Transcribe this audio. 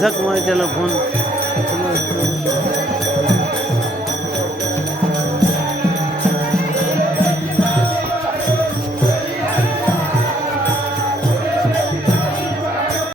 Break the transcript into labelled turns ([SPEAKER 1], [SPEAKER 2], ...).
[SPEAKER 1] झक मार फ़ोन।